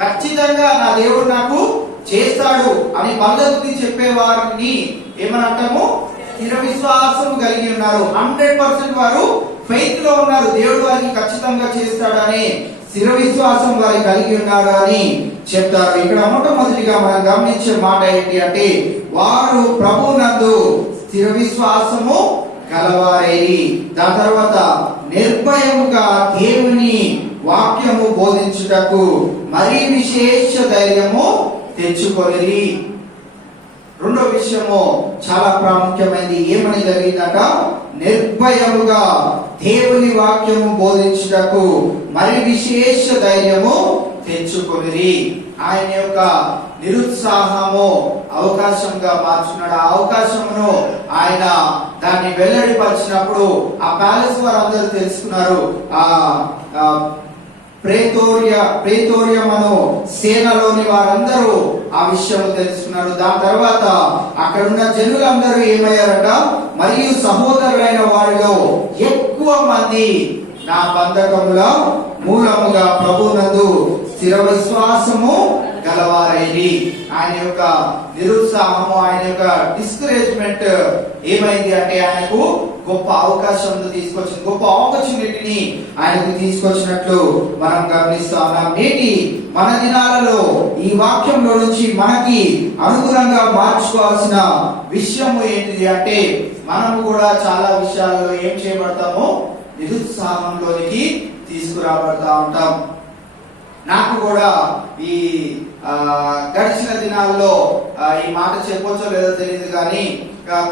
ఖచ్చితంగా నా దేవుడు నాకు చేస్తాడు అని పద్ధతి చెప్పే వారిని ఏమనంటాము? స్థిర విశ్వాసం కలిగి ఉన్నారు. 100% వారు ఫెయిత్ లో ఉన్నారు, దేవుడు వారికి ఖచ్చితంగా చేస్తాడని స్థిర విశ్వాసం వారి కలిగి ఉన్నారు అని చెప్తారు. ఇక్కడ మొట్టమొదటిగా మనం గమనించే మాట ఏంటి అంటే, వారు ప్రభువునందు స్థిర విశ్వాసము గలవారేరి. దాని తర్వాత నిర్భయముగా దేవుని వాక్యము బోధించుటకు మరీ విశేష ధైర్యము తెచ్చుకొనిరి. రెండో విషయము చాలా ప్రాముఖ్యమైనది. ఏమని జరిగిందట? నిర్భయముగా దేవుని వాక్యము బోధించుటకు మరి విశేష ధైర్యము తెచ్చుకొనిరి. ఆయన యొక్క నిరుత్సాహము అవకాశంగా మార్చున్నాడు. ఆ అవకాశమును ఆయన దాన్ని వెల్లడిపరిచినప్పుడు ఆ ప్యాలెస్ వారందరూ తెలుసుకున్నారు. ప్రేతోర్యమను సేనలోని వారందరూ ఆ విషయం తెలుసుకున్నారు. దాని తర్వాత అక్కడ ఉన్న జనులందరూ ఏమయ్యారట? మరియు సహోదరులైన వారిలో ఎక్కువ మంది నా బంధకముల మూలముగా ప్రభువునందు స్థిర విశ్వాసము గలవారైరి. ఆయన యొక్క నిరుత్సాహము, ఆయన యొక్క డిస్కరేజ్మెంట్ ఏమైంది అంటే ఆయనకు గొప్ప అవకాశం తీసుకొచ్చింది, గొప్ప ఆపర్చునిటీని ఆయనకు తీసుకొచ్చినట్లు మనం గమనిస్తా ఉన్నాం. నేటి మన దినాలలో ఈ వాక్యంలో నుంచి మనకి అనుగుణంగా మార్చుకోవాల్సిన విషయము ఏంటిది అంటే, మనము కూడా చాలా విషయాల్లో ఏం చేయబడతామో నిరుత్సాహంలోనికి తీసుకురాబడతా ఉంటాం. నాకు కూడా ఈ గడిచిన దినాల్లో ఈ మాట చెప్పొచ్చో లేదో తెలియదు కానీ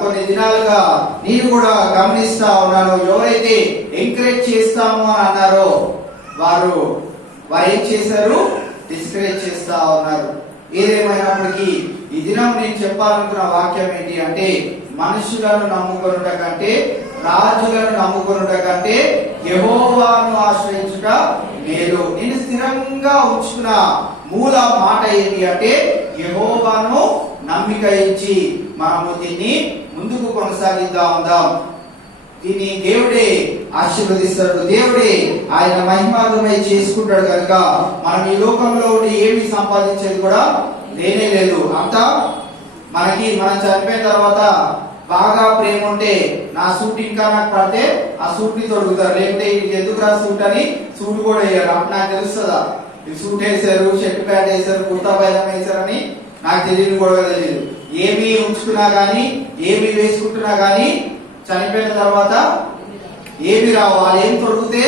కొన్ని దినాలుగా నేను కూడా గమనిస్తా ఉన్నాను. ఎవరైతే ఎంకరేజ్ చేస్తాము అని అన్నారో వారు ఏం చేశారు? డిస్కరేజ్ చేస్తా ఉన్నారు. ఏదేమైనప్పటికీ ఈ దినం నేను చెప్పాలనుకున్న వాక్యం ఏంటి అంటే, మనుషులను నమ్ముకొనుట కంటే, రాజులను నమ్ముకొనుట కంటే యెహోవాను ఆశ్రయించుట మేలు. నేను స్థిరంగా ఉంచుకున్న మూల మాట ఏంటి అంటే, యెహోవాను నమ్మిక ఇచ్చి మనము దీన్ని ముందుకు కొనసాగిద్దాం ఉందాం. దీన్ని దేవుడే ఆశీర్వదిస్తాడు, దేవుడే ఆయన మహిమార్థమై చేసుకుంటాడు. కనుక మనం ఈ లోకంలో ఉండి ఏమి సంపాదించేది కూడా లేనే లేదు. అంతా మనం చనిపోయిన తర్వాత బాగా ప్రేమ ఉంటే నా సూట్ ఇంకా నాకు పడితే ఆ సూట్ ని తొడుగుతారు, లేకుంటే ఇది ఎందుకు సూట్ అని సూట్ కూడా వేయరు. అప్పుడు నాకు తెలుస్తుందా ఈ సూట్ వేసారు, షర్ట్ ప్యాంట్ వేసారు, కుర్తా పైజామా వేసారని? నాకు తెలియదు కూడా తెలియదు. ఏమి ఉంచుకున్నా గానీ, ఏమి వేసుకుంటున్నా గానీ చనిపోయిన తర్వాత ఏమి రావు. వాళ్ళు ఏం తొడిగితే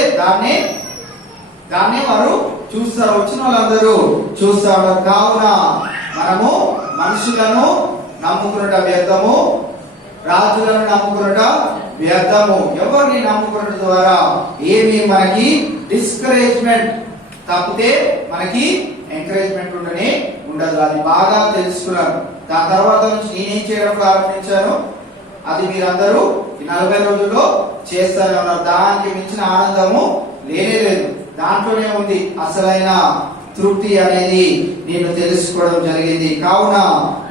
దాన్నే వారు చూస్తారు, వచ్చిన వాళ్ళందరూ చూస్తారు. కావున మనము మనుషులను నమ్ముకున్నట వ్యర్థము, రాజులను నమ్ముకున్నట వ్యర్థము. ఎవరిని నమ్ముకున్నట ద్వారా ఏమి మనకి డిస్కరేజ్మెంట్ తప్పితే మనకి ఎంకరేజ్మెంట్ ఉండదు. అది బాగా తెలుసుకున్నాను. దాని తర్వాత నుంచి నేనేం చేయడం ప్రారంభించాను, అది మీరందరూ ఈ 40 రోజుల్లో చేస్తూనే ఉన్నారు. దానికి మించిన ఆనందము లేనే లేదు. దాంట్లోనే ఉంది అసలైన తృప్తి అనేది నేను తెలుసుకోవడం జరిగింది. కావున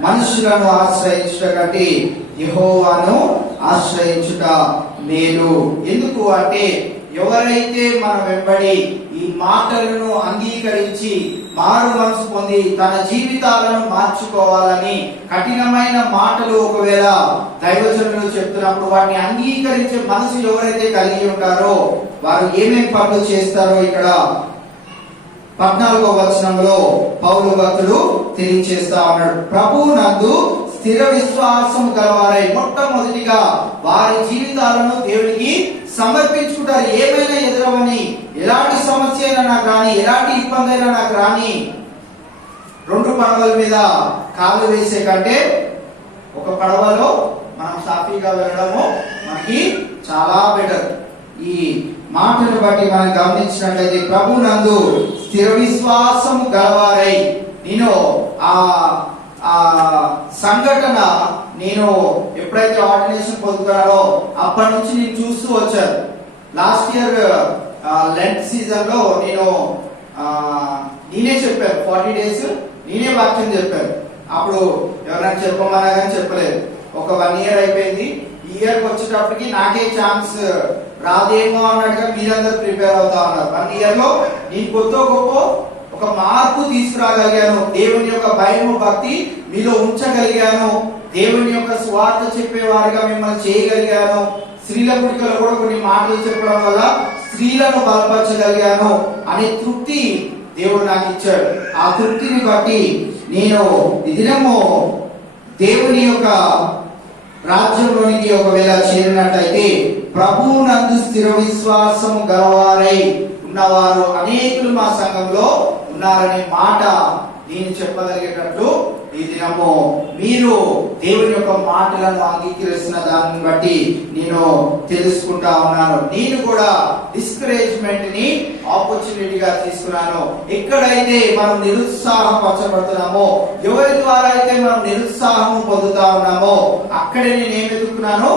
మనుషులను ఆశ్రయించుట కంటే యెహోవాను ఆశ్రయించుట మేలు. ఎందుకు అంటే, ఎవరైతే మన వెంబడి ఈ మాటలను అంగీకరించి మారు మనసు పొంది తన జీవితాలను మార్చుకోవాలని కఠినమైన మాటలు ఒకవేళ దైవజనులు చెప్తున్నప్పుడు వాటిని అంగీకరించే మనసు ఎవరైతే కలిగి ఉంటారో వారు ఏమేం పనులు చేస్తారో ఇక్కడ 14వ వచనంలో పౌలు భక్తుడు తెలియచేస్తా ఉన్నాడు. ప్రభువు నందు స్థిర విశ్వాసం గలవారై మొట్టమొదటిగా వారి జీవితాలను దేవునికి సమర్పించుకుంటారు. ఏమైనా ఎదురవని, ఎలాంటి సమస్య అయినా నాకు రాని, ఎలాంటి ఇబ్బంది అయినా నాకు రాని, 2 పడవల మీద కాలు వేసే కంటే ఒక పడవలో మనం సాఫీగా వెళ్ళడము మనకి చాలా బెటర్. ఈ మాటను బట్టి మనం గమనించినట్లయితే ప్రభు నందు స్థిర విశ్వాసం గలవారై, నేను ఆ సంఘటన నేను ఎప్పుడైతే ఆర్డినేషన్ పొందుతానో అప్పటి నుంచి నేను చూస్తూ వచ్చాను. లాస్ట్ ఇయర్ లెంట్ సీజన్ లో నేనే చెప్పాను, 40 days నేనే వాక్యం చెప్పాను. అప్పుడు ఎవరైనా చెప్పమన్నా కానీ చెప్పలేదు. ఒక 1 year అయిపోయింది. ఈ ఇయర్ వచ్చేటప్పటికి నాకే ఛాన్స్ రాదేమో అన్నట్టుగా మీరందరూ ప్రిపేర్ అవుతా ఉన్నారు. 1 year లో నేను కొత్త గొప్ప ఒక మార్పు తీసుకురాగలిగాను. దేవుని యొక్క భయము భక్తి మీలో ఉంచగలిగాను. దేవుని యొక్క స్వార్థ చెప్పేవారుగా మిమ్మల్ని చేయగలిగాను. స్త్రీల పుడికలు కూడా కొన్ని మాటలు చెప్పడం వల్ల స్త్రీలను బలపరచగలిగాను అనే తృప్తి దేవుడు నాకు ఇచ్చాడు. ఆ తృప్తిని బట్టి నేను ఈ దినము దేవుని యొక్క రాజ్యంలోనికి ఒకవేళ చేరినట్లయితే ప్రభువు నందు స్థిర విశ్వాసము గలవారై ఉన్నవారు అనేకులు మా సంఘంలో ఉన్నారనే మాట నేను చెప్పగలిగేటట్లు ఈ దినము మీరు దేవుని యొక్క మాటలను అంగీకరిస్తున్న దాన్ని బట్టి నేను తెలుసుకుంటా ఉన్నాను. నేను కూడా డిస్కరేజ్మెంట్ ని ఆపర్చునిటీగా తీసుకున్నాను. ఎక్కడైతే మనం నిరుత్సాహపరచబడుతున్నామో, ఎవరి ద్వారా అయితే మనం నిరుత్సాహం పొందుతా ఉన్నామో అక్కడే నేను ఏం వెతుక్కున్నాను,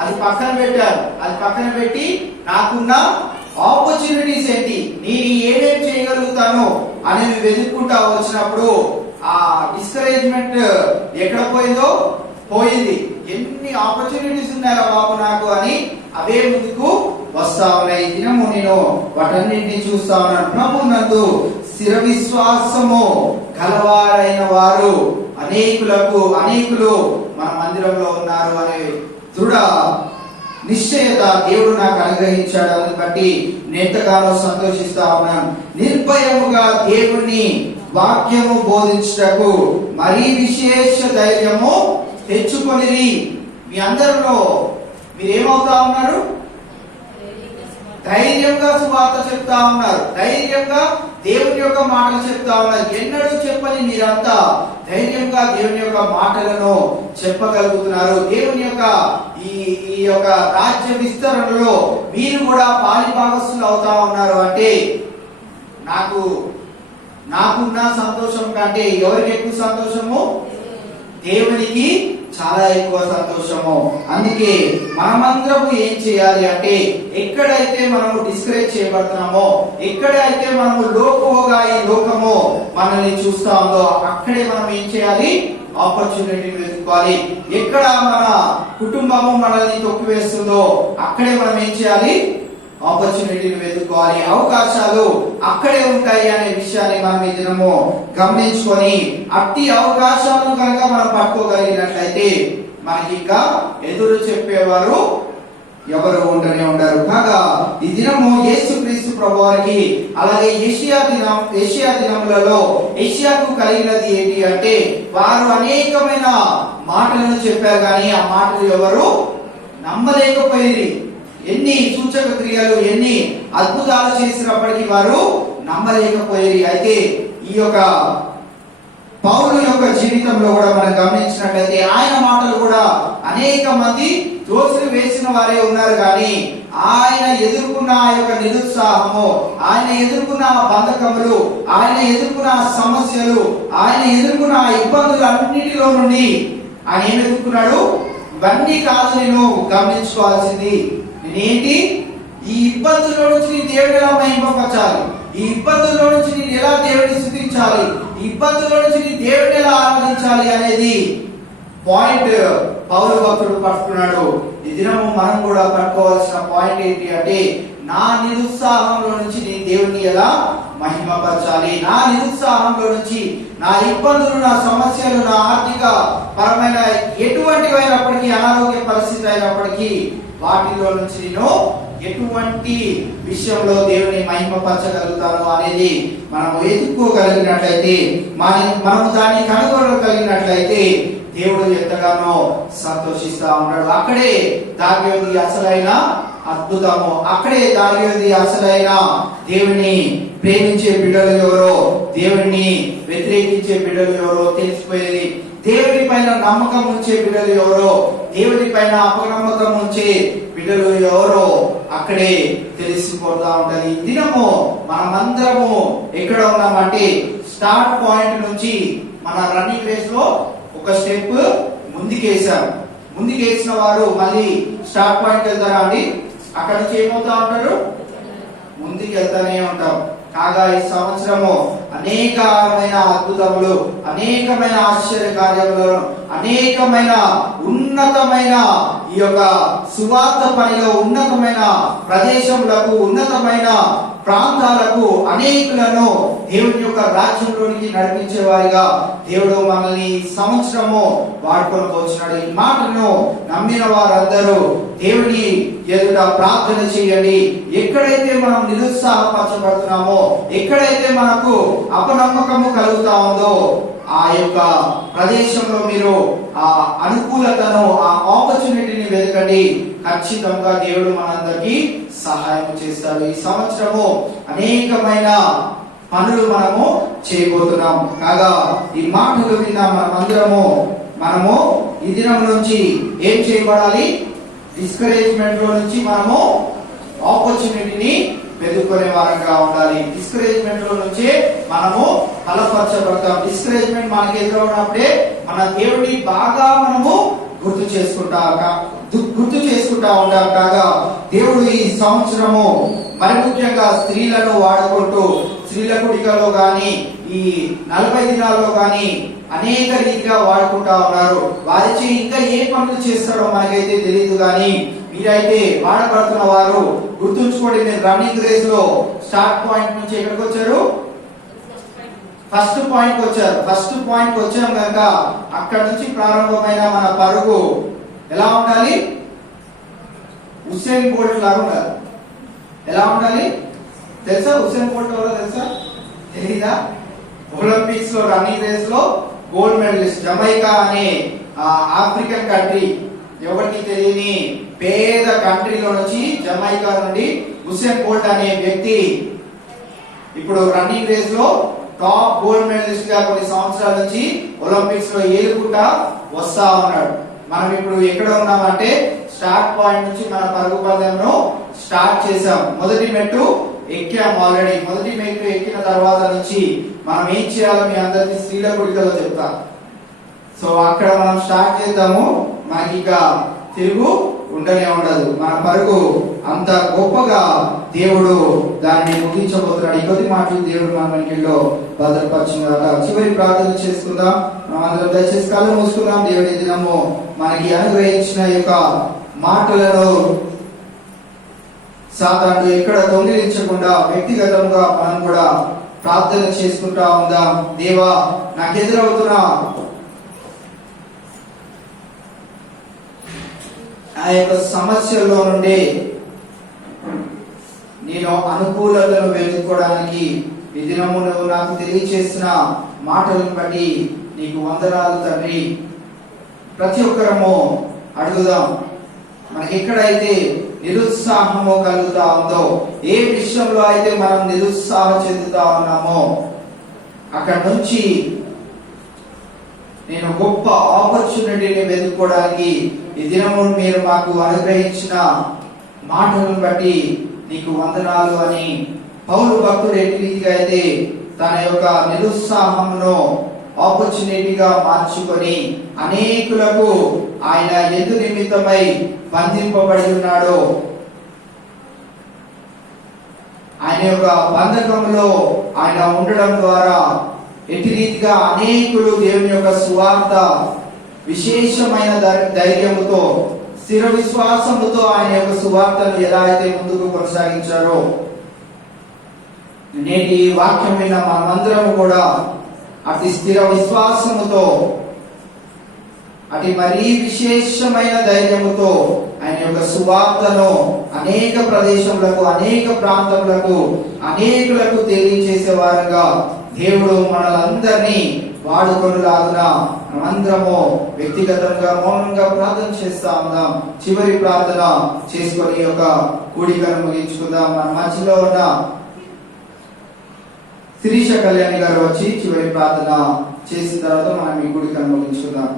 అది పక్కన పెట్టాను. అది పక్కన పెట్టి నాకున్న ఆపర్చునిటీస్ ఏంటి, నేను ఏమేం చేయగలుగుతాను అనేవి వెతుక్కుంటా వచ్చినప్పుడు ఆ డిస్కరేజ్మెంట్ ఎక్కడ పోయింది. ఎన్ని ఆపర్చునిటీస్ ఉన్నాయో బాబు నాకు అని అవే ముందుకు వస్తా ఉన్నాయి. ఈ దినము నేను వాటన్నింటినీ చూస్తా ఉన్నాను. ప్రభు నందు స్థిర విశ్వాసము గలవారైన వారు అనేకులు మన మందిరంలో ఉన్నారు అనే దృఢ నిశ్చయత దేవుడు నాకు అనుగ్రహించాడు. అని బట్టి నేను ఎంతగానో సంతోషిస్తా ఉన్నాను. నిర్భయముగా దేవుని వాక్యము బోధించుటకు మరీ విశేష ధైర్యము తెచ్చుకొనిరి. మీ అందరిలో మీరేమవుతా ఉన్నారు? ధైర్యంగా సువార్త చెప్తా ఉన్నారు, ధైర్యంగా దేవుని యొక్క మాటలు చెప్తా ఉన్నారు. ఎన్నడూ చెప్పని మీరంతా ధైర్యంగా దేవుని యొక్క మాటలను చెప్పగలుగుతున్నారు. దేవుని యొక్క ఈ యొక్క రాజ్య విస్తరణలో మీరు కూడా పాలిభాగస్తులు అవుతా ఉన్నారు. అంటే నాకున్న సంతోషం కంటే ఎవరికి ఎక్కువ సంతోషము? దేవునికి చాలా ఎక్కువ సంతోషము. అందుకే మనమందరము ఏం చేయాలి అంటే, ఎక్కడైతే మనము డిస్కరేజ్ చేయబడుతున్నామో, ఎక్కడైతే మనము లోకుగా ఈ లోకము మనల్ని చూస్తా ఉందో, అక్కడే మనం ఏం చేయాలి? ఆపర్చునిటీని వెతుక్కోవాలి. ఎక్కడ మన కుటుంబము మనల్ని తొక్కివేస్తుందో అక్కడే మనం ఏం చేయాలి? ఆపర్చునిటీని వెతుక్కోవాలి. అవకాశాలు అక్కడే ఉంటాయి అనే విషయాన్ని మనం ఈ దినము గమనించుకొని, అట్టి అవకాశాలను కనుక మనం పట్టుకోగలిగినట్లయితే మనకి ఇంకా ఎదురు చెప్పేవారు ఎవరు ఉండనే ఉండరు. కాగా ఈ దినము యేసుక్రీస్తు ప్రభువారికి అలాగే యెషయా దినములలో యెషయాకు కలిగినది ఏంటి అంటే, వారు అనేకమైన మాటలను చెప్పారు కానీ ఆ మాటలు ఎవరు నమ్మలేకపోయింది. ఎన్ని సూచక క్రియలు, ఎన్ని అద్భుతాలు చేసినప్పటికీ వారు నమ్మలేకపోయేది. అయితే ఈ యొక్క పౌలు యొక్క జీవితంలో కూడా మనం గమనించినట్లయితే ఆయన మాటలు కూడా అనేక మంది దోషులు వేసిన వారే ఉన్నారు. కానీ ఆయన ఎదుర్కొన్న ఆ యొక్క నిరుత్సాహము, ఆయన ఎదుర్కొన్న బంధకములు, ఆయన ఎదుర్కొన్న సమస్యలు, ఆయన ఎదుర్కొన్న ఇబ్బందులు అన్నిటిలో నుండి ఆయన ఏం ఎదుర్కొన్నాడు? ఇవన్నీ కాదు నేను గమనించుకోవాల్సింది. నేనేంటి? ఈ ఇబ్బందుల్లో నుంచి నీ దేవుని ఎలా మహిమపరచాలి, ఈ ఇబ్బందుల్లో నుంచి నేను ఎలా దేవుడిని స్తుతించాలి, ఈ ఇబ్బందుల్లో నుంచి నీ దేవుడిని ఎలా ఆరాధించాలి అనేది పాయింట్ పౌలు భక్తుడు పట్టుకున్నాడు. ఈ దినము మనం కూడా పట్టుకోవాల్సిన పాయింట్ ఏంటి అంటే, నా నిరుత్సాహంలో నుంచి నేను దేవుడిని ఎలా మహిమపరచాలి, నా నిరుత్సాహంలో నుంచి నా ఇబ్బందులు, నా సమస్యలు, నా ఆర్థిక పరమైన ఎటువంటివైనప్పటికీ, అనారోగ్య పరిస్థితి అయినప్పటికీ వాటిలో నుంచి నేను ఎటువంటి విషయంలో దేవుని మహిమపరచగలుగుతాను అనేది మనం ఎదుర్కోగలిగినట్లయితే, మనము దాన్ని కనుగొనగలిగినట్లయితే దేవుడు ఎంతగానో సంతోషిస్తా ఉన్నాడు. అక్కడే దాగి ఉంది అసలైన అద్భుతము, అక్కడే దాగి ఉంది అసలైన దేవుని ప్రేమించే బిడ్డలు ఎవరో, దేవుని వ్యతిరేకించే బిడ్డలు ఎవరో తెలిసిపోయేది. దేవుని పైన నమ్మకం ఉంచే బిడ్డలు ఎవరో, దేవుని పైన అపనమ్మకం ఉంచే బిడ్డలు ఎవరో అక్కడే తెలిసిపోతా ఉంటది. దినము మనమందరము ఎక్కడ ఉన్నామంటే, స్టార్ట్ పాయింట్ నుంచి మన రన్నింగ్ రేస్ లో ఒక స్టెప్ ముందుకేసాం. ముందుకేసిన వారు మళ్ళీ స్టార్ట్ పాయింట్ వెళ్తారా అండి? అక్కడ నుంచి ఏమవుతా ఉంటారు? ముందుకు వెళ్తానే ఉంటాం. కాగా ఈ సంవత్సరము అనేకమైన అద్భుతములు, అనేకమైన ఆశ్చర్య కార్యములు, అనేకమైన ఉన్నతమైన ఈ యొక్క సువార్త పనిలో ఉన్నతమైన ప్రదేశములకు, ఉన్నతమైన ప్రాంతాలకు అనేకులను దేవుని యొక్క రాజ్యంలోనికి నడిపించే వారిగా దేవుడు మనల్ని సంవత్సరము వాడుకొని వచ్చినాడు. ఈ మాటను నమ్మిన వారందరూ దేవుని ఎదుట ప్రార్థన చేయండి. ఎక్కడైతే మనం నిరుత్సాహపరచబడుతున్నామో, ఎక్కడైతే మనకు అపనమ్మకము కలుగుతా ఉందో, ఆ యొక్క ప్రదేశంలో మీరు ఆ అనుకూలతను, ఆ ఆపర్చునిటీని వెతకండి. ఖచ్చితంగా దేవుడు మనందరికీ సహాయం చేస్తాడు. ఈ సంవత్సరము అనేకమైన పనులు మనము చేయబోతున్నాం. కాగా ఈ మాటలు విన్న మనము ఈ దినం నుంచి ఏం చేయబడాలి? డిస్కరేజ్మెంట్ లో నుంచి మనము ఆపర్చునిటీని వెతుక్కునే వారంగా ఉండాలి. డిస్కరేజ్మెంట్ లో నుంచే మనము బలపరచబడతాం. డిస్కరేజ్మెంట్ మనకి ఎదురవునప్పుడే మన దేవుడిని బాగా మనము గుర్తు చేసుకుంటా ఉంటాం. కాగా దేవుడు ఈ సంవత్సరము మరి ముఖ్యంగా స్త్రీలను వాడుకుంటూ, స్త్రీల కుడికలో గాని ఈ 40 దినాల్లో గాని అనేక రీతిగా వాడుకుంటా ఉన్నారు. వారిచే ఇంకా ఏ పనులు చేస్తాడో మనకైతే తెలియదు. కానీ మీరైతే వాడబడుతున్న వారు గుర్తుంచుకోండి, మీరు రన్నింగ్ రేస్ లో స్టార్ట్ పాయింట్ నుంచి ఎక్కడికి వచ్చారు? ఫస్ట్ పాయింట్ వచ్చారు. ఫస్ట్ పాయింట్ వచ్చాం కనుక అక్కడ నుంచి ప్రారంభమైన మన పరుగు ఎలా ఉండాలి? ఉసేన్ బోల్ట్ లాగా ఉండాలి. ఎలా ఉండాలి తెలుసా? ఉసేన్ బోల్ట్ ఎవరో తెలుసా? తెలీదా? ఒలింపిక్స్ లో రన్నింగ్ రేస్ లో గోల్డ్ మెడలిస్ట్, జమైకా అనే ఆఫ్రికన్ కంట్రీ ఎవరికి తెలియని పేద కంట్రీలో నుంచి జమైకా నుండి హుస్సేన్ బోల్ట్ అనే వ్యక్తి ఇప్పుడు రన్నింగ్ రేస్ లో టాప్ గోల్డ్ మెడలిస్ట్ గా కొన్ని సంవత్సరాల నుంచి ఒలింపిక్స్ లో ఏలుకుంటా వస్తా ఉన్నాడు. మనం ఇప్పుడు ఎక్కడ ఉన్నామంటే స్టార్ట్ పాయింట్ నుంచి మన పరుగు పందెంను స్టార్ట్ చేసాం. మొదటి మెట్టు ఎక్కాం ఆల్రెడీ. మొదటి మెట్టు ఎక్కిన తర్వాత నుంచి మనం ఏం చేయాలో మీ అందరికీ స్త్రీల గుడికలో చెప్తా. సో అక్కడ మనం స్టార్ట్ చేద్దాము. మనకి ఇక తిరుగు ఉండనే ఉండదు. మన పరుగు అంత గొప్పగా దేవుడు దాన్ని ముగించబోతున్నాడు. ఈ కొద్ది మాటలు దేవుడు మన వెనుకల్లో భద్రపరిచినాక చివరి ప్రార్థన చేసుకుందాం. మనం అందరం దయచేసి కళ్ళు మూసుకుందాం. దేవుడి దినము మనకి అనుగ్రహించిన యొక్క మాటలను సాతాను ఎక్కడ దొంగిలించకుండా వ్యక్తిగతంగా మనం కూడా ప్రార్థన చేసుకుంటా ఉందాం. దేవా, నాకు ఎదురవుతున్న ఆ యొక్క సమస్యల్లో నుండి నేను అనుకూలతను వెతుక్కోవడానికి ఈ దినము నువ్వు నాకు తెలియచేసిన మాటలను బట్టి నీకు వందనాలు తండ్రి. ప్రతి ఒక్కరము అడుగుదాం. మనకి ఎక్కడైతే నిరుత్సాహము కలుగుతా ఉందో, ఏ విషయంలో అయితే మనం నిరుత్సాహం చెందుతా ఉన్నామో అక్కడ నుంచి నేను గొప్ప ఆపర్చునిటీని వెతుక్కోవడానికి ఈ దినము మీరు మాకు అనుగ్రహించిన మాటలను బట్టి నీకు వందనాలు అని పౌలు భక్తుడు ఎట్టి రీతిగా అయితే తన యొక్క నిరుత్సాహమును ఆపర్చునిటీగా మార్చుకొని అనేకులకు ఆయన ఎందు నిమిత్తమై బంధింపబడి ఉన్నాడు. ఆయన యొక్క బంధకంలో ఆయన ఉండడం ద్వారా ఎట్టి రీతిగా అనేకులు దేవుని యొక్క సువార్త విశేషమైన ధైర్యముతో స్థిర విశ్వాసముతో ఆయన యొక్క సువార్తను ఎలా అయితే ముందుకు కొనసాగించారో నేటి వాక్యం విన్న మనమందరం కూడా అతి స్థిర విశ్వాసముతో అతి మరీ విశేషమైన ధైర్యముతో ఆయన యొక్క సువార్తను అనేక ప్రదేశములకు అనేక ప్రాంతములకు అనేకులకు తెలియజేసే వారుగా దేవుడు మనలందరినీ వాడుకొనులాగున మనమందరము వ్యక్తిగతంగా మౌనంగా ప్రార్థన చేస్తా ఉన్నాం. చివరి ప్రార్థన చేసుకొని యొక్క కూడికను ముగించుకుందాం. మన మధ్యలో ఉన్న శిరీష కళ్యాణి గారు వచ్చి చివరి ప్రార్థన చేసిన తర్వాత మనం ఈ కూడికను ముగించుకుందాం.